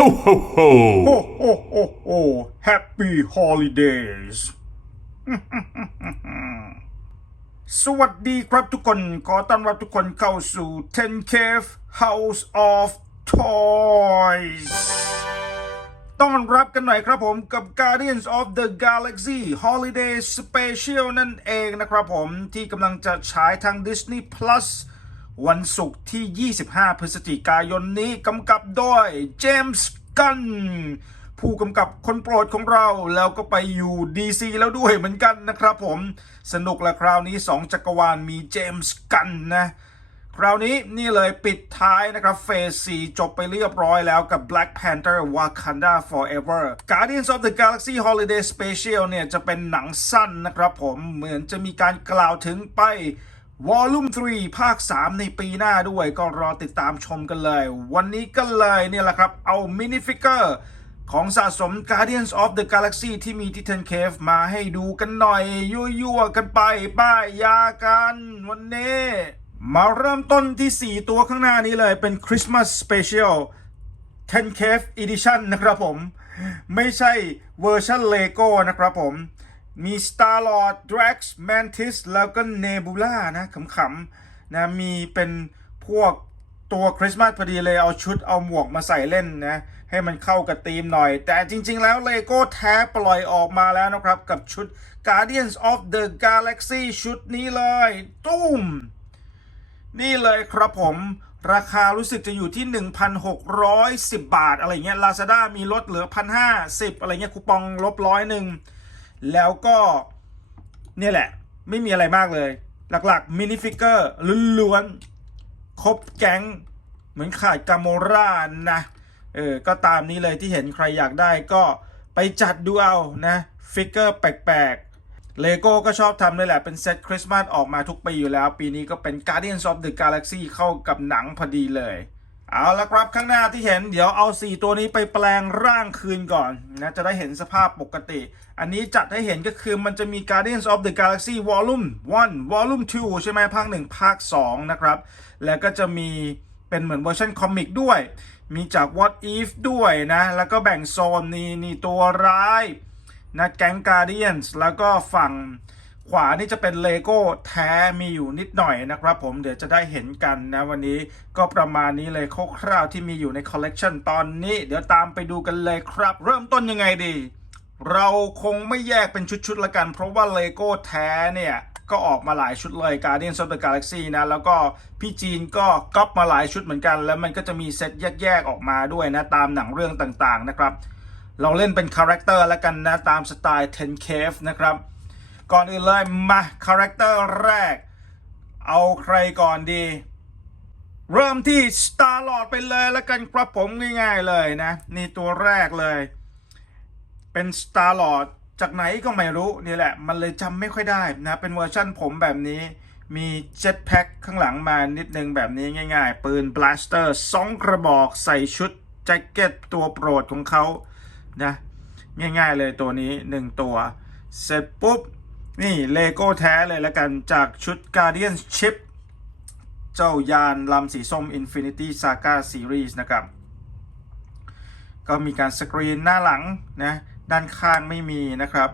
Ho, ho, ho! Ho ho ho ho Happy Holidays สวัสดีครับทุกคน ขอต้อนรับทุกคนเข้าสู่10 Cave House of Toys ต้อนรับกันหน่อยครับผมกับ Guardians of the Galaxy Holiday Special นั่นเองนะครับผมที่กำลังจะฉายทาง Disney Plus วันศุกร์ที่ 25 พฤศจิกายนนี้กำกับโดยเจมส์กัน ผู้กำกับคนโปรดของเราแล้วก็ไปอยู่ DC แล้วด้วยเหมือนกันนะครับผมสนุกละคราวนี้ 2 จักรวาลมีเจมส์กันนะ คราวนี้นี่เลยปิดท้ายนะครับ เฟส 4 จบไปเรียบร้อยแล้วกับ Black Panther Wakanda Forever Guardians of the Galaxy Holiday Special เนี่ยจะเป็นหนังสั้นนะครับผมเหมือนจะมีการกล่าวถึงไป Volume 3ภาค 3 ในปีหน้าด้วยก็รอติดตามชมกันเลย วันนี้ก็เลยเนี่ยแหละครับ เอามินิฟิกเกอร์ของสะสม Guardians of the Galaxy ที่มีที่10 Cave มาให้ดูกันหน่อย ยั่วๆกันไป ป้ายยากัน วันนี้ มาเริ่มต้นที่ 4 ตัวข้างหน้านี้เลยเป็น Christmas Special 10 Cave Edition นะครับผม ไม่ใช่เวอร์ชันเลโก้นะครับผม มี Star Lord Drax Mantis แล้วก็ Nebula นะขำๆนะมีเป็นพวกตัวคริสต์มาสพอดีเลยเอาชุดเอาหมวกมาใส่เล่นนะ ให้มันเข้ากับธีมหน่อย แต่จริง ๆ แล้วเลโก้แท้ปล่อยออกมาแล้วนะครับ กับชุด Guardians of the Galaxy ชุดนี้เลย ตุ้ม นี่เลยครับผมราคารู้สึกจะอยู่ที่ 1,610 บาท อะไรเงี้ย Lazada มีลดเหลือ 1,510 อะไรเงี้ยคูปองลบร้อยหนึ่ง แล้วก็เนี่ยแหละ ไม่มีอะไรมากเลย หลักๆมินิฟิกเกอร์ล้วนๆครบแก๊ง เหมือนขาดกาโมรานะเออก็ตามนี้เลยที่เห็นใครอยากได้ก็ไปจัดดูเอานะฟิกเกอร์แปลกๆเลโก้ก็ชอบทำเลยแหละ เป็นเซตคริสต์มาสออกมาทุกปีอยู่แล้ว ปีนี้ก็เป็น Guardians of the Galaxy เข้ากับหนังพอดีเลย เอาละครับข้างหน้าที่เห็นเดี๋ยวเอา 4 ตัวนี้ไปแปลงร่างคืนก่อนนะจะได้เห็นสภาพปกติ อันนี้จัดให้เห็นก็คือมันจะมี Guardians of the Galaxy Volume 1 Volume 2 ใช่ไหมภาค 1 ภาค 2 นะครับ แล้วก็จะมีเป็นเหมือนเวอร์ชันคอมิกด้วย มีจาก What If ด้วยนะ แล้วก็แบ่งโซนนี่นี่ตัวร้ายนะแก๊งการเดียนส์แล้วก็ฝั่ง ขวานี่จะเป็นเลโก้แท้มีอยู่นิดหน่อยนะครับผมเดี๋ยวจะได้เห็นกันนะวันนี้ก็ประมาณนี้เลยคร่าวๆที่มีอยู่ในคอลเลกชันตอนนี้ เดี๋ยวตามไปดูกันเลยครับ เริ่มต้นยังไงดี เราคงไม่แยกเป็นชุดๆละกัน เพราะว่าเลโก้แท้เนี่ยก็ออกมาหลายชุดเลย Guardians of the Galaxy นะ แล้วก็พี่จีนก็ก๊อปมาหลายชุดเหมือนกัน แล้วมันก็จะมีเซตแยกๆออกมาด้วยนะ ตามหนังเรื่องต่างๆนะครับ เราเล่นเป็นคาแรคเตอร์แล้วกันนะ ตามสไตล์ 10 Cave นะครับ ก่อนอื่นเลยมาคาแรคเตอร์แรก เอาใครก่อนดี เริ่มที่ Star Lord ไปเลยแล้วกันครับผมง่ายๆเลยนะ นี่ตัวแรกเลย เป็น Star Lord จากไหนก็ไม่รู้นี่แหละ มันเลยจำไม่ค่อยได้นะ เป็นเวอร์ชั่นผมแบบนี้มีเจ็ตแพ็คข้างหลังมานิดนึงแบบนี้ง่ายๆ ปืนบลาสเตอร์สองกระบอกใส่ชุดแจ็คเก็ตตัวโปรดของเขานะง่ายๆเลยตัวนี้ 1 ตัว เสร็จปุ๊บ นี่เลโก้แท้เลยแล้วกันจากชุด Guardian Ship เจ้ายานลำสีส้ม Infinity Saga Series นะครับ ก็มีการสกรีนหน้าหลังนะด้านข้างไม่มีนะครับ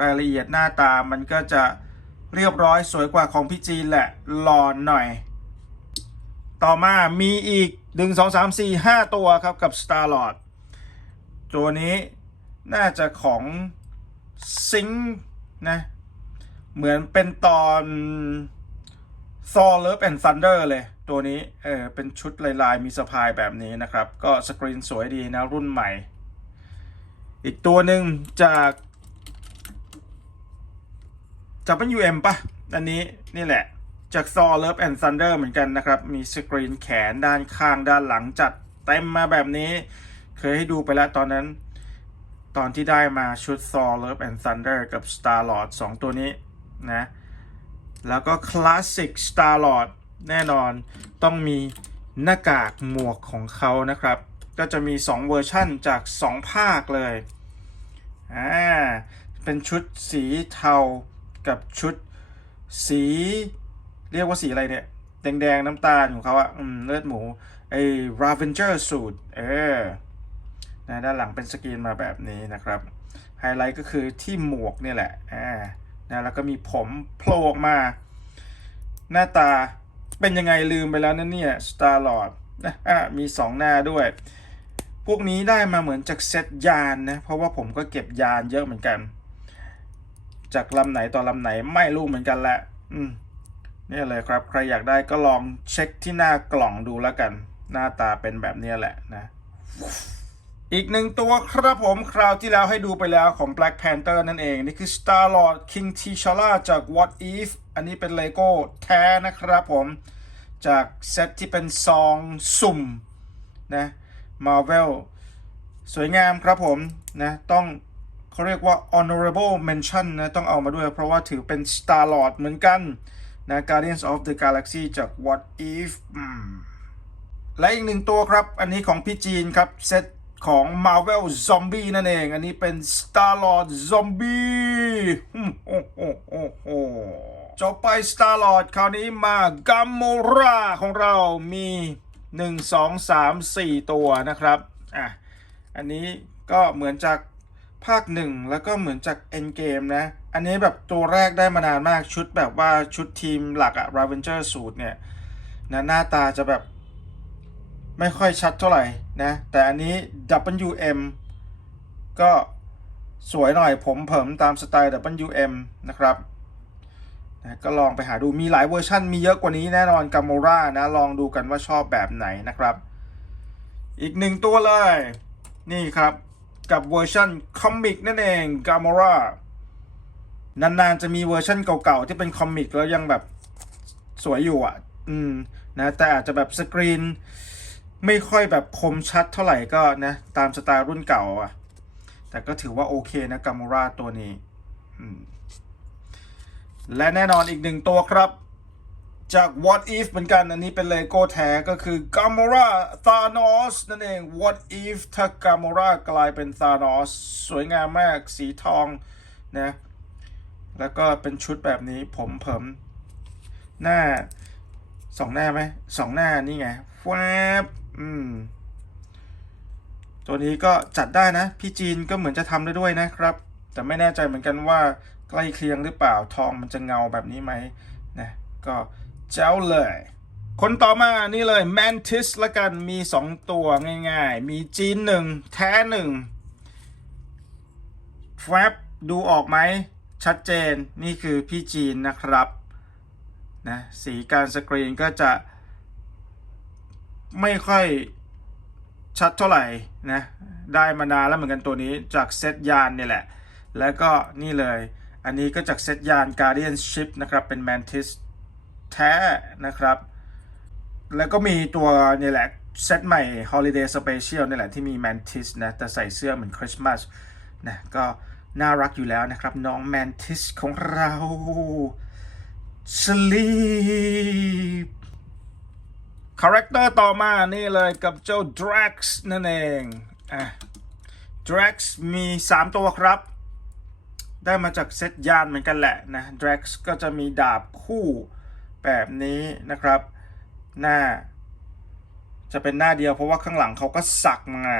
รายละเอียดหน้าตามันก็จะเรียบร้อยสวยกว่าของพี่จีนแหละหลอนหน่อย ต่อมามีอีก 1 2 3 4 5 ตัวครับกับ Star Lord ตัวนี้น่าจะของซิงนะ เหมือนเป็นตอน Thor Love and Thunder เลย ตัวนี้เออเป็นชุดลายๆ มีสะพายแบบนี้นะครับ ก็สกรีนสวยดีนะรุ่นใหม่ อีกตัวหนึ่งจากจากเป็น UM ปะอันนี้นี่แหละจาก Thor Love and Thunder เหมือนกันนะครับ มีสกรีนแขนด้านข้างด้านหลังจัดเต็มมาแบบนี้ เคยให้ดูไปแล้วตอนนั้น ตอนที่ได้มาชุด Thor Love and Thunder กับ Star Lord 2 ตัวนี้ นะแล้วก็ Classic Star Lord แน่นอนต้องมีหน้ากากหมวกของเขานะครับ ก็จะมี 2 เวอร์ชั่นจาก 2 ภาคเลยอ่าเป็นชุดสีเทากับชุดสี เรียกว่าสีอะไรเนี่ย แดงๆ น้ำตาลของเขาอะอืมเลือดหมูไอ้ Ravenger suit เออนะด้านหลังเป็นสกรีนมาแบบนี้นะครับ ไฮไลท์ก็คือที่หมวกนี่แหละอ่า นะแล้วก็มีผมโผล่ออกมา หน้าตาเป็นยังไงลืมไปแล้วนะเนี่ย Star Lord นะอะมีสองหน้าด้วย พวกนี้ได้มาเหมือนจากเซตยานนะ เพราะว่าผมก็เก็บยานเยอะเหมือนกัน จากลำไหนต่อลำไหนไม่รู้เหมือนกันแหละอืมนี่เลยครับ ใครอยากได้ก็ลองเช็คที่หน้ากล่องดูแล้วกัน หน้าตาเป็นแบบนี้แหละนะ อีกหนึ่งตัวครับผมคราวที่แล้วให้ดูไปแล้วของ Black Panther นั่นเอง นี่คือ Star Lord King T'Challa จาก What If อันนี้เป็นเลโก้แท้นะครับผม จากเซตที่เป็นซองสุ่มนะ Marvel สวยงามครับผมนะต้องเขาเรียกว่า honorable mention นะต้องเอามาด้วย เพราะว่าถือเป็น Star Lord เหมือนกันนะ Guardians of the Galaxy จาก What If และอีกหนึ่งตัวครับ อันนี้ของพี่จีนครับเซต ของ Marvel Zombie นั่นเอง อันนี้เป็น Star Lord Zombie ฮึ่มโอ้โหโอ้โหจบไป Star Lord คราวนี้มา Gamora ของเรามี 1 2 3 4 ตัวนะครับอะอันนี้ก็เหมือนจากภาคหนึ่งแล้วก็เหมือนจาก Endgame นะ อันนี้แบบตัวแรกได้มานานมากชุดแบบว่าชุดทีมหลักอะ Ravenger Suit เนี่ยนะหน้าตาจะแบบ ไม่ค่อยชัดเท่าไหร่นะ แต่อันนี้ WM ก็สวยหน่อยผมเผิมตามสไตล์ WM นะครับนะก็ลองไปหาดูมีหลายเวอร์ชันมีเยอะกว่านี้แน่นอน Gamora นะ ลองดูกันว่าชอบแบบไหนนะครับ อีกหนึ่งตัวเลย นี่ครับ กับเวอร์ชันคอมิกนั่นเอง Gamora นานๆ จะมีเวอร์ชันเก่าๆ ที่เป็นคอมิกแล้วยังแบบสวยอยู่อะ อืมนะแต่อาจจะแบบสกรีน ไม่ค่อยแบบคมชัดเท่าไหร่ก็นะตามสไตล์รุ่นเก่าอะ แต่ก็ถือว่าโอเคนะกา m มราตัวนี้ และแน่นอนอีกหนึ่งตัวครับ จาก What If เหมือนกัน อันนี้เป็นเลโก้แท้ก็คือ Gamora Thanos นั่นเอง What If ถ้า Gamora กลายเป็น Thanos สวยงามมากสีทองนะแล้วก็เป็นชุดแบบนี้ผมเผมหน้าสองหน้าไหมสองหน้านี่ไงแวบ อืม ตัวนี้ก็จัดได้นะ พี่จีนก็เหมือนจะทำได้ด้วยนะครับ แต่ไม่แน่ใจเหมือนกันว่าใกล้เคียงหรือเปล่าทองมันจะเงาแบบนี้ไหมนะก็เจ้าเลย คนต่อมานี่เลย Mantis ละกันมี 2 ตัวง่ายๆ มีจีนหนึ่งแท้หนึ่งแฟบดูออกไหมชัดเจนนี่คือพี่จีนนะครับนะสีการสกรีนก็จะ ไม่ค่อยชัดเท่าไหร่นะได้มานานแล้วเหมือนกันตัวนี้จากเซตยานนี่แหละ แล้วก็นี่เลย อันนี้ก็จากเซตยาน Guardian Ship นะครับ เป็น Mantis แท้นะครับ แล้วก็มีตัวนี่แหละเซตใหม่ Holiday Special นี่แหละที่มี Mantis นะ แต่ใส่เสื้อเหมือนคริสต์มาสนะก็น่ารักอยู่แล้วนะครับ น้อง Mantis ของเรา sleep คาแรคเตอร์ต่อมานี่เลยกับเจ้า Drax นั่นเองอะ Drax มี 3 ตัวครับ ได้มาจากเซตยานเหมือนกันแหละนะ Drax ก็จะมีดาบคู่แบบนี้นะครับ หน้า จะเป็นหน้าเดียวเพราะว่าข้างหลังเขาก็สักมา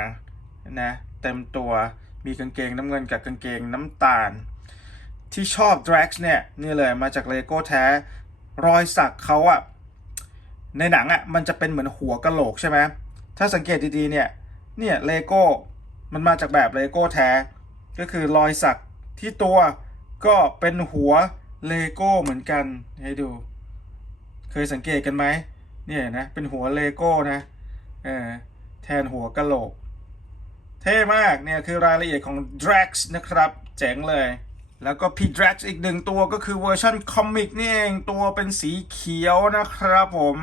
นะเต็มตัวมีกางเกงน้ำเงินกับกางเกงน้ำตาล ที่ชอบ Drax เนี่ย นี่เลยมาจากเลโก้แท้ รอยสักเขาอะ ในหนังอะมันจะเป็นเหมือนหัวกะโหลกใช่ไหมถ้าสังเกตดีๆเนี่ยเนี่ยเลโก้มันมาจากแบบเลโก้แท้ ก็คือรอยสักที่ตัวก็เป็นหัวเลโก้เหมือนกันให้ดู เคยสังเกตกันไหมเนี่ยนะเป็นหัวเลโก้นะเออแทนหัวกะโหลก เท่มากเนี่ยคือรายละเอียดของ Drax นะครับ เจ๋งเลย แล้วก็พี่ Drax อีกหนึ่งตัวก็คือเวอร์ชันคอมิกนี่เองตัวเป็นสีเขียวนะครับผม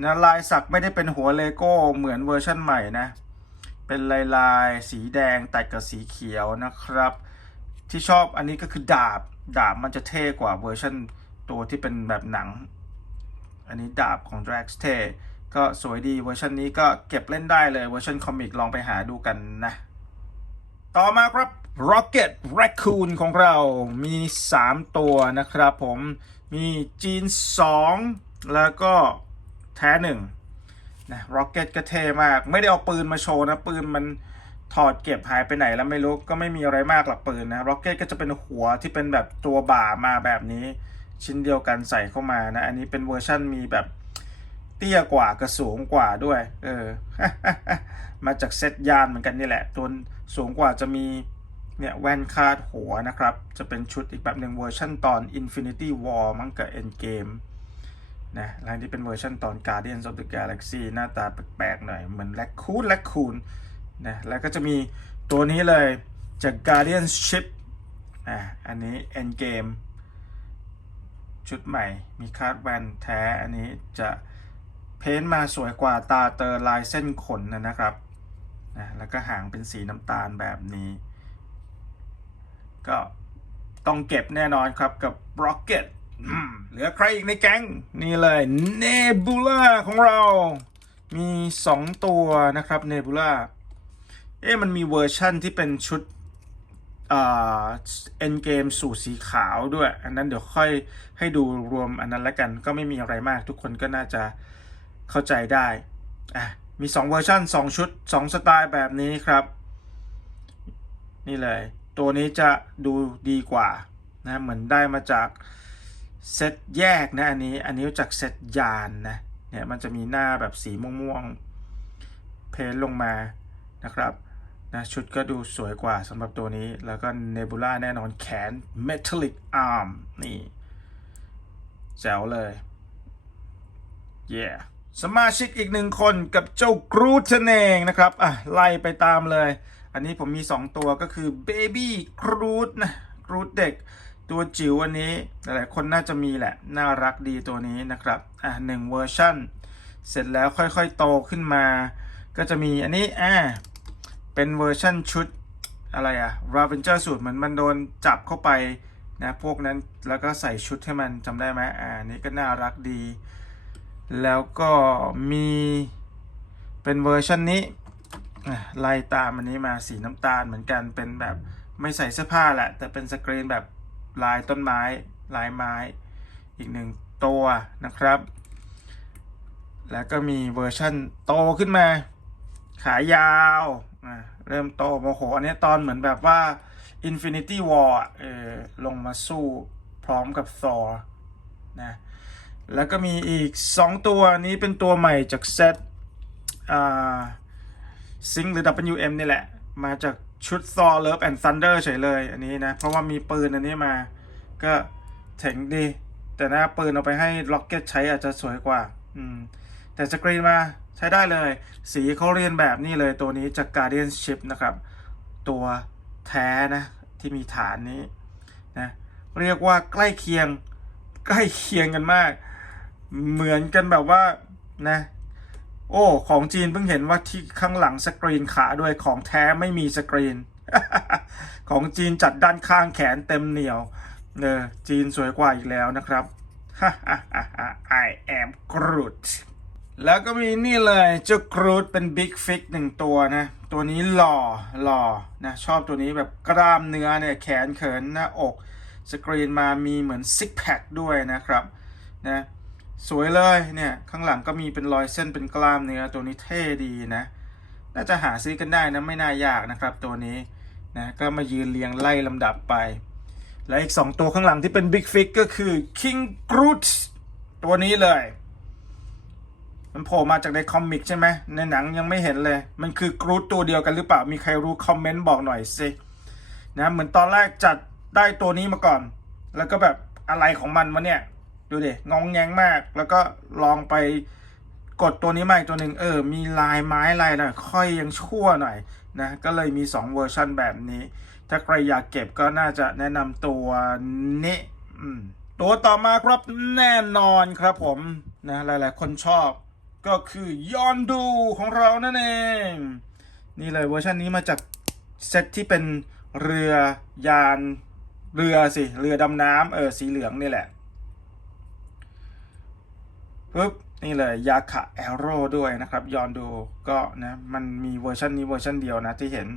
นะลายสักไม่ได้เป็นหัวเลโก้เหมือนเวอร์ชันใหม่นะ เป็นลายลายสีแดงตัดกับสีเขียวนะครับ ที่ชอบอันนี้ก็คือดาบ ดาบมันจะเท่กว่าเวอร์ชันตัวที่เป็นแบบหนัง อันนี้ดาบของ Drax เท่ก็สวยดีเวอร์ชันนี้ก็เก็บเล่นได้เลยเวอร์ชันคอมิกลองไปหาดูกันนะ ต่อมาครับ Rocket Raccoon ของเรามี 3 ตัวนะครับผมมีจีน 2 แล้วก็ แท้หนึ่งนะ Rocket ก็เท่มาก ไม่ได้เอาปืนมาโชว์นะ ปืนมันถอดเก็บหายไปไหนแล้วไม่รู้ ก็ไม่มีอะไรมากหรอกปืนนะร็อกเก็ตก็จะเป็นหัวที่เป็นแบบตัวบ่ามาแบบนี้ ชิ้นเดียวกันใส่เข้ามานะ อันนี้เป็นเวอร์ชั่นมีแบบเตี้ยกว่ากระสูงกว่าด้วย เออ มาจากเซตยานเหมือนกันนี่แหละ ตัวสูงกว่าจะมีเนี่ยแว่นคาดหัวนะครับ จะเป็นชุดอีกแบบหนึ่งเวอร์ชั่นตอน Infinity War มั้งกับ Endgame นะล้วนี่เป็นเวอร์ชันตอน Guardians of the Galaxy หน้าตาแปลกๆหน่อย เหมือนแลคคูนแลคคูนนะแล้วก็จะมีตัวนี้เลยจาก Guardian Ship อะอันนี้ Endgame ชุดใหม่มีคาดแวนแท้อันนี้จะเพ้นมาสวยกว่าตาเตอร์ลายเส้นขนนะนะครับนะแล้วก็หางเป็นสีน้ำตาลแบบนี้ ก็ต้องเก็บแน่นอนครับกับ Rocket เหลือใครอีกในแก๊งนี่เลย Nebula ของเรา มี 2 ตัวนะครับ Nebula เอ๊ะมันมีเวอร์ชั่นที่เป็นชุดเอ่า Endgame สูตรสีขาวด้วย อันนั้นเดี๋ยวค่อยให้ดูรวมอันนั้นแล้วกันก็ไม่มีอะไรมากทุกคนก็น่าจะเข้าใจได้อะมี 2 เวอร์ชัน2 ชุด 2 สไตล์แบบนี้ครับ นี่เลย ตัวนี้จะดูดีกว่านะเหมือนได้มาจาก เซตแยกนะอันนี้อันนี้จากเซตยานนะเนี่ยมันจะมีหน้าแบบสีม่วงๆเพ้นลงมานะครับนะชุดก็ดูสวยกว่าสำหรับตัวนี้ แล้วก็เนบูล่าแน่นอนแขน Metallic Arm นี่แจ๋วเลย yeah สมาชิกอีกหนึ่งคนกับเจ้ากรูทนเองนะครับอะไล่ไปตามเลย อันนี้ผมมี 2 ตัวก็คือ Baby Groot นะกรูทเด็ก ตัวจิ๋วอันนี้หลายๆคนน่าจะมีแหละ น่ารักดีตัวนี้นะครับ อะหนึ่งเวอร์ชันเสร็จแล้วค่อยๆโตขึ้นมา ก็จะมีอันนี้อ่าเป็นเวอร์ชันชุดอะไรอะ Ravenger สูตรเหมือนมันโดนจับเข้าไปนะพวกนั้นแล้วก็ใส่ชุดให้มันจำได้ไหมอ่านี้ก็น่ารักดี แล้วก็มีเป็นเวอร์ชันนี้อะไล่ตามอันนี้มาสีน้ำตาลเหมือนกันเป็นแบบไม่ใส่เสื้อผ้าแหละ แต่เป็นสกรีนแบบ ลายต้นไม้ ลายไม้ อีกหนึ่งตัวนะครับ แล้วก็มีเวอร์ชันโตขึ้นมา ขายาวเริ่มโตโมโห อันนี้ตอนเหมือนแบบว่า Infinity War อะเออลงมาสู้พร้อมกับ Thor นะแล้วก็มีอีก 2 ตัวนี้เป็นตัวใหม่จากเซตอ่าซิงหรือ WM นี่แหละ มาจาก ชุด Thor Love and Thunder เฉยเลยอันนี้นะ เพราะว่ามีปืนอันนี้มา ก็เจ๋งดี แต่หน้าปืนเอาไปให้ Rocket ใช้อาจจะสวยกว่า อืม แต่สกรีนมาใช้ได้เลย สีเขาเรียนแบบนี้เลยตัวนี้จาก Guardian Ship นะครับ ตัวแท้นะ ที่มีฐานนี้นะเรียกว่าใกล้เคียง ใกล้เคียงกันมาก เหมือนกันแบบว่านะ โอ้ ของจีนเพิ่งเห็นว่าที่ข้างหลังสกรีนขาด้วยของแท้ไม่มีสกรีน ของจีนจัดด้านข้างแขนเต็มเหนียวเออจีนสวยกว่าอีกแล้วนะครับ I am Groot แล้วก็มีนี่เลยเจ้ากรูดเป็นบิ๊กฟิกหนึ่งตัวนะ ตัวนี้หล่อหล่อนะชอบตัวนี้แบบกล้ามเนื้อเนี่ยแขนเขินหน้าอก สกรีนมามีเหมือนซิกแพคด้วยนะครับนะ สวยเลยเนี่ยข้างหลังก็มีเป็นรอยเส้นเป็นกล้ามเนื้อตัวนี้เท่ดีนะน่าจะหาซื้อกันได้นะไม่น่ายากนะครับตัวนี้นะก็มายืนเรียงไล่ลำดับไป และอีก 2 ตัวข้างหลังที่เป็นบิ๊กฟิกก็คือ King Groot ตัวนี้เลย มันโผล่มาจากในคอมิกใช่ไหมในหนังยังไม่เห็นเลย มันคือกรูตตัวเดียวกันหรือเปล่ามีใครรู้คอมเมนต์บอกหน่อยสินะเหมือนตอนแรกจัดได้ตัวนี้มาก่อน แล้วก็แบบอะไรของมันวะเนี่ย ดูดิงองแงงมาก แล้วก็ลองไปกดตัวนี้มาอีกตัวหนึ่งเออ มีลายไม้ลายหน่อยค่อยยังชั่วหน่อยนะ ก็เลยมี 2 เวอร์ชันแบบนี้ ถ้าใครอยากเก็บก็น่าจะแนะนำตัวนี้ตัวต่อมาครับแน่นอนครับผมนะหลายๆ คนชอบก็คือยอนดูของเรานั่นเอง นี่เลยเวอร์ชันนี้มาจากเซตที่เป็นเรือยานเรือสิ เรือดำน้ำเออสีเหลืองนี่แหละ ปึ๊บนี่เลยยาขะแอโร่ด้วยนะครับยอนดูก็นะมันมีเวอร์ชันนี้เวอร์ชันเดียวนะที่เห็น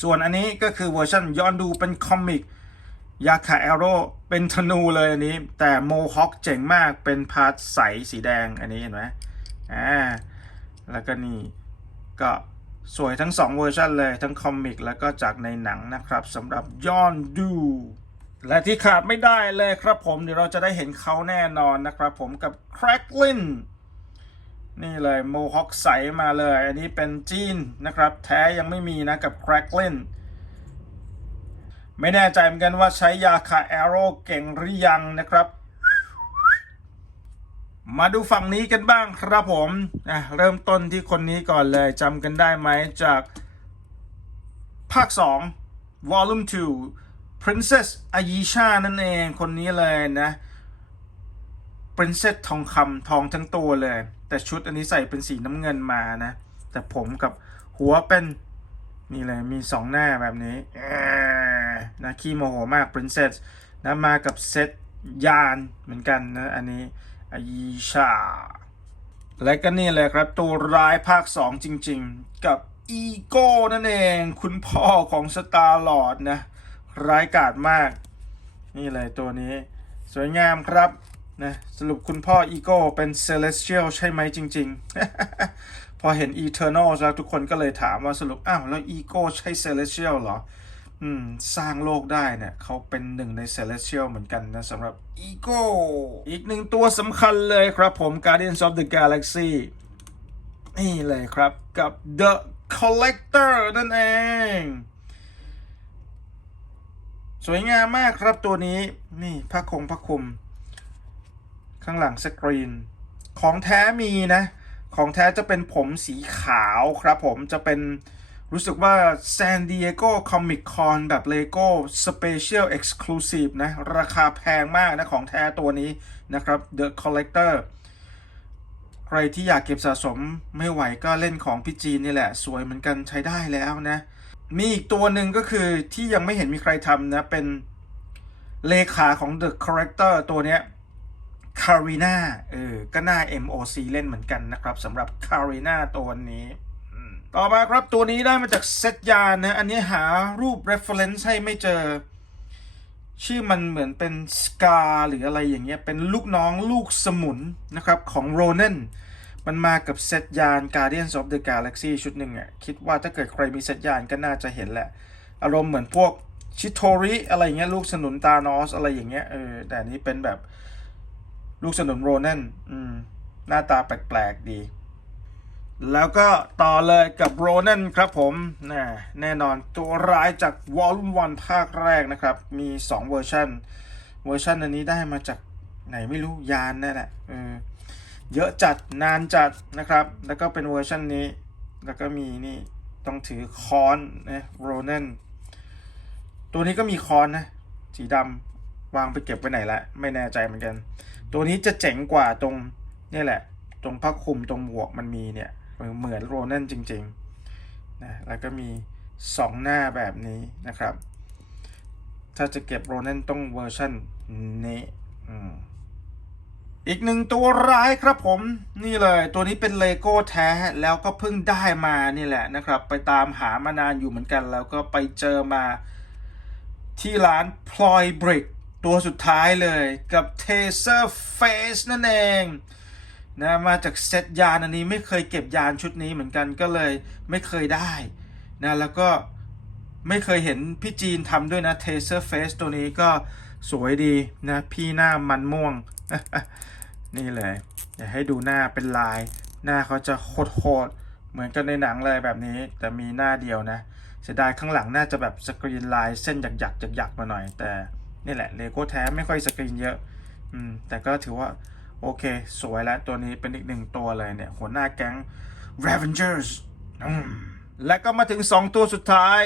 ส่วนอันนี้ก็คือเวอร์ชันย้อนดูเป็นคอมิกยาคาแอโร่เป็นธนูเลยอันนี้ แต่โมฮอคเจ๋งมากเป็นพาร์ทใสสีแดงอันนี้เห็นไหมอ่าแล้วก็นี่ก็สวยทั้ง 2 เวอร์ชันเลยทั้งคอมิกแล้วก็จากในหนังนะครับสำหรับย้อนดู และที่ขาดไม่ได้เลยครับผม เดี๋ยวเราจะได้เห็นเขาแน่นอนนะครับผมกับ c r a c k l i n นี่เลยโมฮอคใสมาเลย อันนี้เป็นจีนนะครับ แท้ยังไม่มีนะกับ c r a c k l i n ไม่แน่ใจเหมือนกันว่าใช้ยาคาแอโร่เก่งหรือยังนะครับ มาดูฝั่งนี้กันบ้างครับผมอะเริ่มต้นที่คนนี้ก่อนเลยจำกันได้ไหมจากภาค 2 Volume 2 Princess Ayesha นั่นเองคนนี้เลยนะ Princess ทองคำทองทั้งตัวเลย แต่ชุดอันนี้ใส่เป็นสีน้ำเงินมานะ แต่ผมกับหัวเป็นนี่เลยมีสองหน้าแบบนี้นะขี้โมโหมาก Princess นะมากับเซตยานเหมือนกันนะ อันนี้อายิชา และก็นี่เลยครับ ตัวร้ายภาค 2 จริง ๆ กับอีโก้นั่นเอง คุณพ่อของสตาร์ลอร์ดนะ ร้ายกาจมาก นี่เลยตัวนี้ สวยงามครับนะสรุปคุณพ่ออีโก้เป็นเซเลสเชียลใช่ไหมจริง ๆ พอเห็น Eternal แล้วทุกคนก็เลยถามว่าสรุปอ้าวแล้วอีโก้ใช่เซเลสเชียลเหรออืมสร้างโลกได้เนี่ยเขาเป็นหนึ่งในเซเลสเชียลเหมือนกันนะสำหรับอีโก้อีกหนึ่งตัวสำคัญเลยครับผม Guardians of the Galaxy นี่เลยครับกับ The Collector นั่นเอง สวยงามมากครับตัวนี้นี่ผ้าคงผ้าคลุม ข้างหลังสกรีน ของแท้มีนะ ของแท้จะเป็นผมสีขาวครับผมจะเป็นรู้สึกว่า San Diego Comic Con แบบ Lego Special Exclusive นะ ราคาแพงมากนะ ของแท้ตัวนี้นะครับ The Collector ใครที่อยากเก็บสะสมไม่ไหวก็เล่นของพี่จีนนี่แหละ สวยเหมือนกันใช้ได้แล้วนะ มีอีกตัวหนึ่งก็คือที่ยังไม่เห็นมีใครทำนะ เป็นเลขาของ The Corrector ตัวเนี้ยคารีนาเออ ก็น่า MOC เล่นเหมือนกันนะครับสำหรับคารีนาตัวนี้ ต่อมาครับตัวนี้ได้มาจากเซตยานนะ อันนี้หารูป reference ให้ไม่เจอ ชื่อมันเหมือนเป็นสกาหรืออะไรอย่างเงี้ย เป็นลูกน้องลูกสมุนนะครับของโรเนน มันมากับเซตยาน Guardians of the Galaxy ชุดหนึ่งอะ คิดว่าถ้าเกิดใครมีเซตยานก็น่าจะเห็นแหละ อารมณ์เหมือนพวกชิโทริอะไรอย่างเงี้ยลูกสนุนตานอสอะไรอย่างเงี้ยเออแต่นนี้เป็นแบบลูกสนุนโรนันอืมหน้าตาแปลกๆดี แล้วก็ต่อเลยกับโรนันครับผมนะแน่นอนตัวร้ายจากวอลลุ่มวันภาคแรกนะครับ มี 2 เวอร์ชันเวอร์ชันอันนี้ได้มาจากไหนไม่รู้ยานนั่นแหละเออ เยอะจัดนานจัดนะครับ แล้วก็เป็นเวอร์ชันนี้ แล้วก็มีนี่ต้องถือคอนนะโรนันตัวนี้ก็มีคอนนะ สีดำวางไปเก็บไว้ไหนละไม่แน่ใจเหมือนกัน ตัวนี้จะเจ๋งกว่าตรงนี่แหละ ตรงผ้าคลุมตรงหมวกมันมีเนี่ยเหมือนโรนันจริงๆนะแล้วก็มีสองหน้าแบบนี้นะครับ ถ้าจะเก็บโรนันต้องเวอร์ชันนี้อืม อีกหนึ่งตัวร้ายครับผมนี่เลยตัวนี้เป็นเลโก้แท้แล้วก็เพิ่งได้มานี่แหละนะครับ ไปตามหามานานอยู่เหมือนกัน แล้วก็ไปเจอมาที่ร้าน Ploy Brick ตัวสุดท้ายเลยกับ Taser Face นั่นเองนะมาจากเซตยานอันนี้ไม่เคยเก็บยานชุดนี้เหมือนกันก็เลยไม่เคยได้นะแล้วก็ไม่เคยเห็นพี่จีนทำด้วยนะ Taser Face ตัวนี้ก็สวยดีนะพี่หน้ามันม่วง นี่เลยอยากให้ดูหน้าเป็นลาย หน้าเขาจะโหดๆเหมือนกันในหนังเลยแบบนี้ แต่มีหน้าเดียวนะเสียดายข้างหลังน่าจะแบบสกรีนลายเส้นหยักหยักหยักๆมาหน่อย แต่นี่แหละเลโก้แท้ไม่ค่อยสกรีนเยอะ อืม แต่ก็ถือว่าโอเค สวยแล้วตัวนี้เป็นอีกหนึ่งตัวเลยเนี่ย หัวหน้าแก๊ง Ravengers และก็มาถึง 2 ตัวสุดท้าย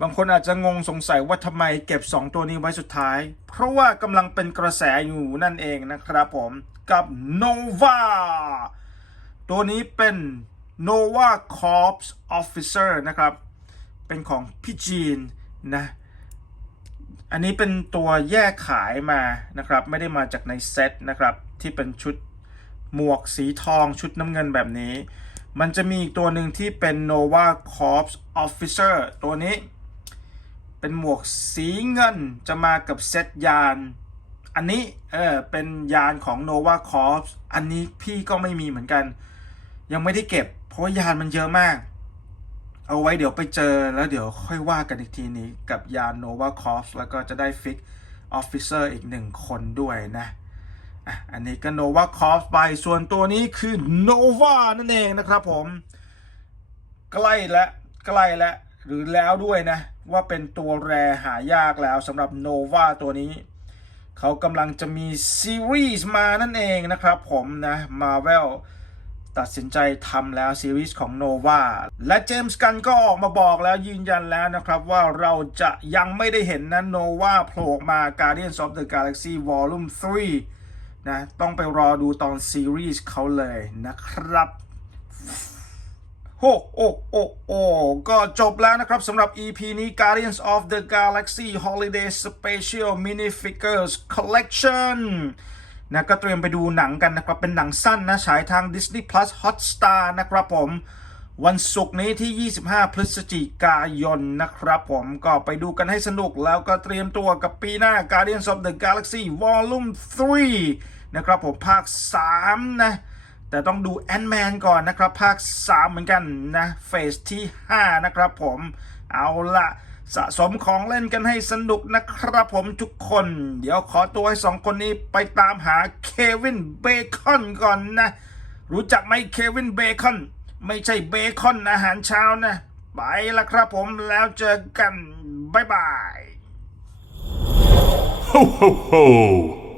บางคนอาจจะงงสงสัยว่าทำไมเก็บ 2 ตัวนี้ไว้สุดท้าย เพราะว่ากำลังเป็นกระแสอยู่นั่นเองนะครับผม กับ Nova ตัวนี้เป็น Nova Corps Officer นะครับ เป็นของพี่จีนนะ อันนี้เป็นตัวแยกขายมานะครับ ไม่ได้มาจากในเซตนะครับ ที่เป็นชุดหมวกสีทองชุดน้ำเงินแบบนี้ มันจะมีอีกตัวหนึ่งที่เป็น Nova Corps Officer ตัวนี้ เป็นหมวกสีเงินจะมากับเซตยาน อันนี้เออเป็นยานของ Nova Corps อันนี้พี่ก็ไม่มีเหมือนกัน ยังไม่ได้เก็บ เพราะยานมันเยอะมาก เอาไว้เดี๋ยวไปเจอแล้วเดี๋ยวค่อยว่ากันอีกทีนี้กับยานโนวาคอฟแล้วก็จะได้ฟิกออฟฟิเซอร์อีกหนึ่งคนด้วยนะอะอันนี้ก็โนวาคอฟไป ส่วนตัวนี้คือโนวานั่นเองนะครับผม ใกล้และใกล้และหรือแล้วด้วยนะ ว่าเป็นตัวแรหายากแล้วสำหรับโนวาตัวนี้ เขากำลังจะมีซีรีส์มานั่นเองนะครับผมนะมาเวลตัดสินใจทำแล้วซีรีส์ของโนวาและเจมส์กันก็ออกมาบอกแล้วยืนยันแล้วนะครับว่าเราจะยังไม่ได้เห็นนะโนวาโผล่ออกมา Guardians of the Galaxy Volume 3นะต้องไปรอดูตอนซีรีส์เขาเลยนะครับ โอ้โอ้โอ้โอ้ก็จบแล้วนะครับสำหรับ EP นี้ Guardians of the Galaxy Holiday Special Minifigures Collection นะก็เตรียมไปดูหนังกันนะครับ เป็นหนังสั้นนะ ฉายทาง Disney Plus Hotstar นะครับผม วันศุกร์นี้ที่ 25 พฤศจิกายนนะครับผม ก็ไปดูกันให้สนุกแล้วก็เตรียมตัวกับปีหน้า Guardians of the Galaxy Volume 3 นะครับผมภาค 3 นะ แต่ต้องดูแอนแมนก่อนนะครับ ภาค 3 เหมือนกันนะ เฟสที่ 5 นะครับผม เอาละสะสมของเล่นกันให้สนุกนะครับผมทุกคน เดี๋ยวขอตัวให้สองคนนี้ไปตามหาเควินเบคอนก่อนนะ รู้จักไหมเควินเบคอน ไม่ใช่เบคอนอาหารเช้านะ ไปละครับผมแล้วเจอกัน บ๊ายบาย Ho, ho, ho!